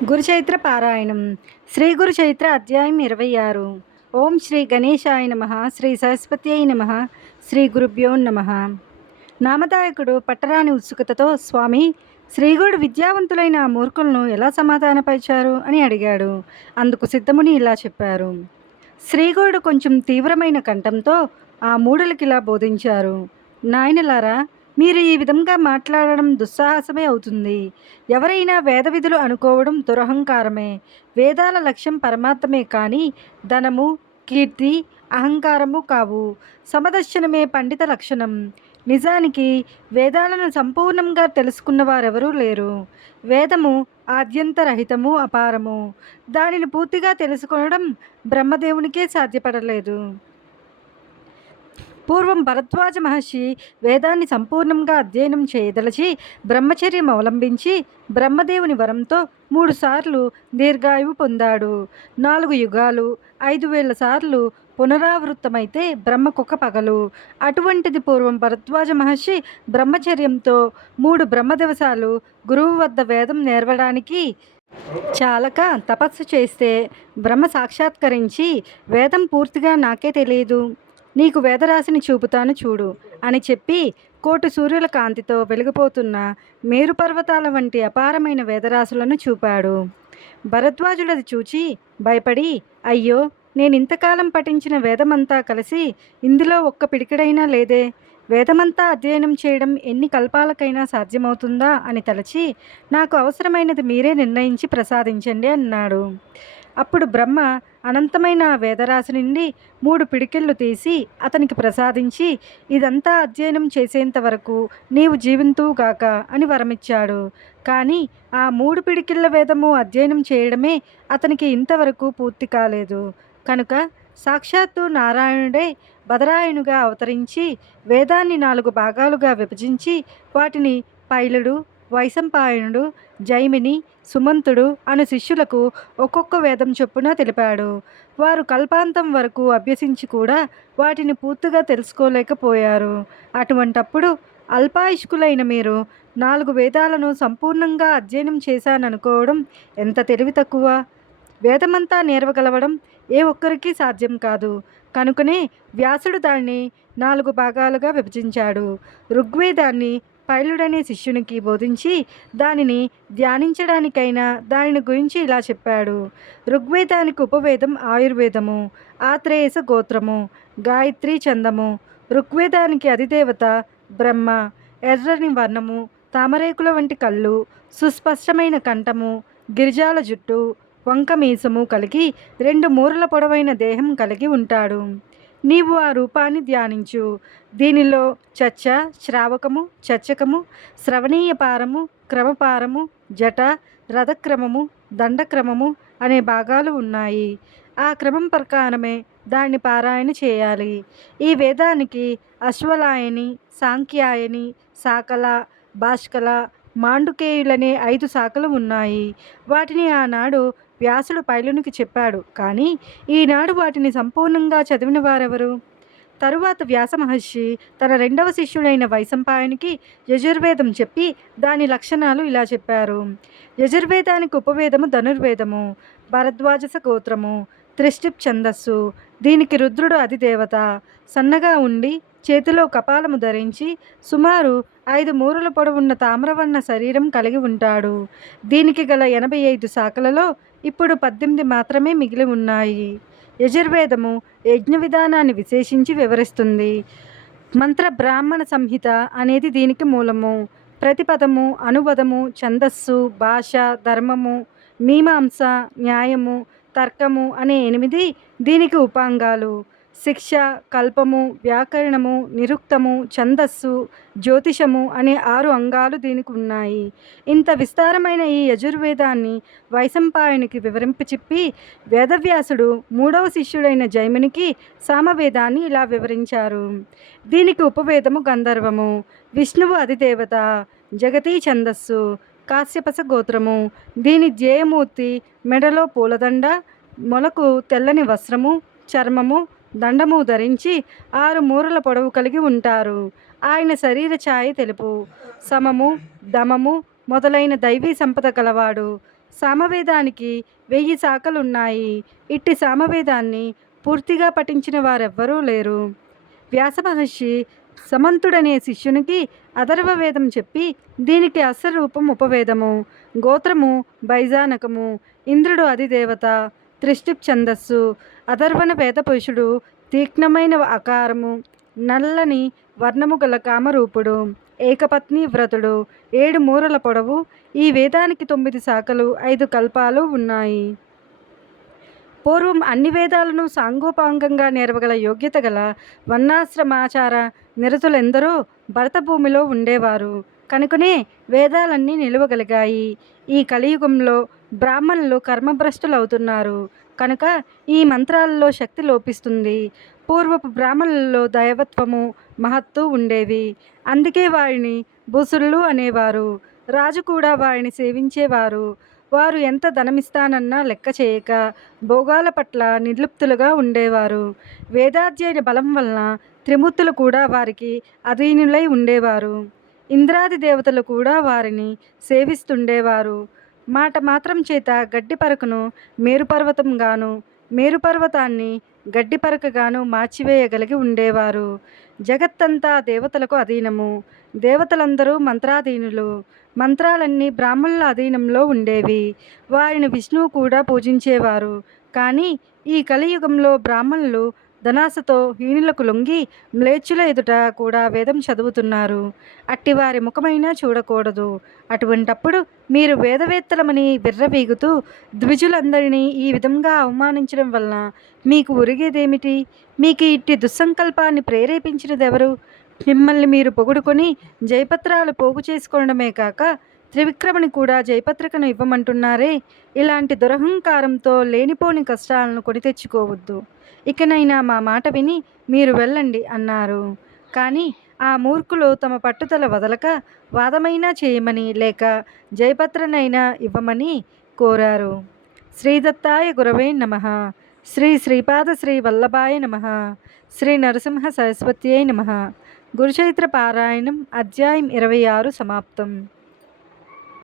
గురుచైత్ర పారాయణం. శ్రీ గురుచైత్ర అధ్యాయం 26. ఓం శ్రీ గణేశాయ నమః. శ్రీ సరస్వత్యై నమః. శ్రీ గురుభ్యో నమః. నామదాయకుడు పట్టరాని ఉత్సుకతతో, స్వామి, శ్రీగురుడు విద్యావంతులైన ఆ మూర్ఖులను ఎలా సమాధానపరిచారు అని అడిగాడు. అందుకు సిద్ధముని ఇలా చెప్పారు. శ్రీగురుడు కొంచెం తీవ్రమైన కంఠంతో ఆ మూఢులకిలా బోధించారు. నాయనలారా, మీరు ఈ విధంగా మాట్లాడడం దుస్సాహసమే అవుతుంది. ఎవరైనా వేద విధులు అనుకోవడం దురహంకారమే. వేదాల లక్ష్యం పరమాత్మే కానీ ధనము, కీర్తి, అహంకారము కావు. సమదర్శనమే పండిత లక్షణం. నిజానికి వేదాలను సంపూర్ణంగా తెలుసుకున్న వారెవరూ లేరు. వేదము ఆద్యంతరహితము, అపారము. దానిని పూర్తిగా తెలుసుకొనడం బ్రహ్మదేవునికే సాధ్యపడలేదు. పూర్వం భరద్వాజ మహర్షి వేదాన్ని సంపూర్ణంగా అధ్యయనం చేయదలచి బ్రహ్మచర్యం అవలంబించి బ్రహ్మదేవుని వరంతో 3 సార్లు దీర్ఘాయువు పొందాడు. 4 యుగాలు 5,000 సార్లు పునరావృత్తమైతే బ్రహ్మకొక పగలు. అటువంటిది పూర్వం భరద్వాజ మహర్షి బ్రహ్మచర్యంతో 3 బ్రహ్మదివసాలు గురువు వద్ద వేదం నేర్వడానికి చాలక తపస్సు చేస్తే బ్రహ్మ సాక్షాత్కరించి, వేదం పూర్తిగా నాకే తెలియదు, నీకు వేదరాశిని చూపుతాను చూడు అని చెప్పి 1,000,000 సూర్యుల కాంతితో వెలిగిపోతున్న మేరు పర్వతాల వంటి అపారమైన వేదరాశులను చూపాడు. భరద్వాజుడది చూచి భయపడి, అయ్యో, నేను ఇంతకాలం పఠించిన వేదమంతా కలిసి ఇందులో ఒక్క పిడికిడైనా లేదే. వేదమంతా అధ్యయనం చేయడం ఎన్ని కల్పాలకైనా సాధ్యమవుతుందా అని తలచి, నాకు అవసరమైనది మీరే నిర్ణయించి ప్రసాదించండి అన్నాడు. అప్పుడు బ్రహ్మ అనంతమైన ఆ వేదరాశి నుండి 3 పిడికిళ్ళు తీసి అతనికి ప్రసాదించి, ఇదంతా అధ్యయనం చేసేంత వరకు నీవు జీవింతువుగాక అని వరమిచ్చాడు. కానీ ఆ 3 పిడికిళ్ళ వేదము అధ్యయనం చేయడమే అతనికి ఇంతవరకు పూర్తి కాలేదు. కనుక సాక్షాత్తు నారాయణుడే బదరాయణుగా అవతరించి వేదాన్ని 4 భాగాలుగా విభజించి వాటిని పైలుడు, వైశంపాయనుడు, జైమిని, సుమంతుడు అను శిష్యులకు ఒక్కొక్క వేదం చొప్పున తెలిపాడు. వారు కల్పాంతం వరకు అభ్యసించి కూడా వాటిని పూర్తిగా తెలుసుకోలేకపోయారు. అటువంటప్పుడు అల్పాయుష్కులైన మీరు 4 వేదాలను సంపూర్ణంగా అధ్యయనం చేశాననుకోవడం ఎంత తెలివి తక్కువ. వేదమంతా నేర్వగలవడం ఏ ఒక్కరికి సాధ్యం కాదు. కనుకనే వ్యాసుడు దాన్ని 4 భాగాలుగా విభజించాడు. ఋగ్వేదాన్ని పైలుడనే శిష్యునికి బోధించి దానిని ధ్యానించడానికైనా దానిని గురించి ఇలా చెప్పాడు. ఋగ్వేదానికి ఉపవేదం ఆయుర్వేదము, ఆత్రేయస గోత్రము, గాయత్రి ఛందము. ఋగ్వేదానికి అధిదేవత బ్రహ్మ, ఎర్రని వర్ణము, తామరేకుల వంటి కళ్ళు, సుస్పష్టమైన కంఠము, గిరిజాల జుట్టు, వంక మీసము కలిగి 2 మూరల పొడవైన దేహం కలిగి ఉంటాడు. నీవు ఆ రూపాన్ని ధ్యానించు. దీనిలో చర్చ, శ్రావకము, చర్చకము, శ్రవణీయపారము, క్రమపారము, జట, రథక్రమము, దండక్రమము అనే భాగాలు ఉన్నాయి. ఆ క్రమం ప్రకారమే దాన్ని పారాయణ చేయాలి. ఈ వేదానికి అశ్వలాయని, సాంఖ్యాయని, సాకల, భాష్కల, మాండుకేయులనే 5 శాఖలు ఉన్నాయి. వాటిని ఆనాడు వ్యాసుడు పైలునికి చెప్పాడు. కానీ ఈనాడు వాటిని సంపూర్ణంగా చదివిన వారెవరు? తరువాత వ్యాస మహర్షి తన 2వ శిష్యుడైన వైశంపాయనికి యజుర్వేదం చెప్పి దాని లక్షణాలు ఇలా చెప్పారు. యజుర్వేదానికి ఉపవేదము ధనుర్వేదము, భరద్వాజస గోత్రము, త్రిష్టిప్ ఛందస్సు. దీనికి రుద్రుడు అధిదేవత. సన్నగా ఉండి చేతిలో కపాలము ధరించి సుమారు 5 మూరల పొడవున్న తామ్రవర్ణ శరీరం కలిగి ఉంటాడు. దీనికి గల 85 శాఖలలో ఇప్పుడు 18 మాత్రమే మిగిలి ఉన్నాయి. యజుర్వేదము యజ్ఞ విధానాన్ని విశేషించి వివరిస్తుంది. మంత్ర బ్రాహ్మణ సంహిత అనేది దీనికి మూలము. ప్రతిపదము, అనువదము, ఛందస్సు, భాష, ధర్మము, మీమాంస, న్యాయము, తర్కము అనే 8 దీనికి ఉపాంగాలు. శిక్ష, కల్పము, వ్యాకరణము, నిరుక్తము, ఛందస్సు, జ్యోతిషము అనే 6 అంగాలు దీనికి ఉన్నాయి. ఇంత విస్తారమైన ఈ యజుర్వేదాన్ని వైశంపాయనికి వివరింపచెప్పి వేదవ్యాసుడు 3వ శిష్యుడైన జైమినికి సామవేదాన్ని ఇలా వివరించారు. దీనికి ఉపవేదము గంధర్వము, విష్ణువు అధిదేవత, జగతీ ఛందస్సు, కాశ్యపస గోత్రము. దీని ధ్యేయమూర్తి మెడలో పూలదండ, మొలకు తెల్లని వస్త్రము, చర్మము, దండము ధరించి 6 మూరల పొడవు కలిగి ఉంటారు. ఆయన శరీర ఛాయ తెలుపు, సమము, దమము మొదలైన దైవీ సంపద కలవాడు. సామవేదానికి 1000 శాఖలున్నాయి. ఇట్టి సామవేదాన్ని పూర్తిగా పఠించిన వారెవ్వరూ లేరు. వ్యాసమహర్షి సమంతుడనే శిష్యునికి అథర్వ వేదం చెప్పి దీనికి అసలు రూపం ఉపవేదము, గోత్రము బైజానకము, ఇంద్రుడు అధిదేవత, త్రిష్టిప్ ఛందస్సు, అథర్వణ వేద పురుషుడు, తీక్ష్ణమైన ఆకారము, నల్లని వర్ణము గల కామరూపుడు, ఏకపత్ని వ్రతుడు, 7 మూరల పొడవు. ఈ వేదానికి 9 శాఖలు, 5 కల్పాలు ఉన్నాయి. పూర్వం అన్ని వేదాలను సాంగోపాంగంగా నేర్వగల యోగ్యత గల వర్ణాశ్రమాచార నిరతులెందరో భరతభూమిలో ఉండేవారు. కనుకనే వేదాలన్నీ నిలువగలిగాయి. ఈ కలియుగంలో బ్రాహ్మణులు కర్మభ్రష్టులవుతున్నారు కనుక ఈ మంత్రాలలో శక్తి లోపిస్తుంది. పూర్వపు బ్రాహ్మణులలో దైవత్వము, మహత్తు ఉండేవి. అందుకే వారిని భూసురులు అనేవారు. రాజు కూడా వారిని సేవించేవారు. వారు ఎంత ధనమిస్తానన్నా లెక్క చేయక భోగాల పట్ల నిర్లిప్తులుగా ఉండేవారు. వేదాధ్యయన బలం వలన త్రిమూర్తులు కూడా వారికి అధీనులై ఉండేవారు. ఇంద్రాది దేవతలు కూడా వారిని సేవిస్తుండేవారు. మాట మాత్రం చేత గడ్డి పరకను మేరుపర్వతంగాను, మేరుపర్వతాన్ని గడ్డి పరకగాను మార్చివేయగలిగి ఉండేవారు. జగత్తంతా దేవతలకు అధీనము. దేవతలందరూ మంత్రాధీనులు. మంత్రాలన్నీ బ్రాహ్మణుల అధీనంలో ఉండేవి. వారిని విష్ణువు కూడా పూజించేవారు. కానీ ఈ కలియుగంలో బ్రాహ్మణులు ధనాశతో హీనులకు లొంగి మ్లేచ్చుల ఎదుట కూడా వేదం చదువుతున్నారు. అట్టివారి ముఖమైనా చూడకూడదు. అటువంటప్పుడు మీరు వేదవేత్తలమని విర్రవీగుతూ ద్విజులందరినీ ఈ విధంగా అవమానించడం వలన మీకు ఒరిగేదేమిటి? మీకు ఇట్టి దుస్సంకల్పాన్ని ప్రేరేపించినదెవరు? మిమ్మల్ని మీరు పొగుడుకొని జయపత్రాలు పోగు చేసుకోవడమే కాక త్రివిక్రమని కూడా జయపత్రికను ఇవ్వమంటున్నారే. ఇలాంటి దురహంకారంతో లేనిపోని కష్టాలను కొని తెచ్చుకోవద్దు. ఇకనైనా మా మాట విని మీరు వెళ్ళండి అన్నారు. కానీ ఆ మూర్ఖులు తమ పట్టుదల వదలక వాదమైనా చేయమని లేక జయపత్రనైనా ఇవ్వమని కోరారు. శ్రీదత్తాయ గురవే నమః. శ్రీ శ్రీపాద శ్రీ వల్లభాయ నమః. శ్రీ నరసింహ సరస్వత్యై నమః. గురుచరిత్ర పారాయణం అధ్యాయం 26 సమాప్తం.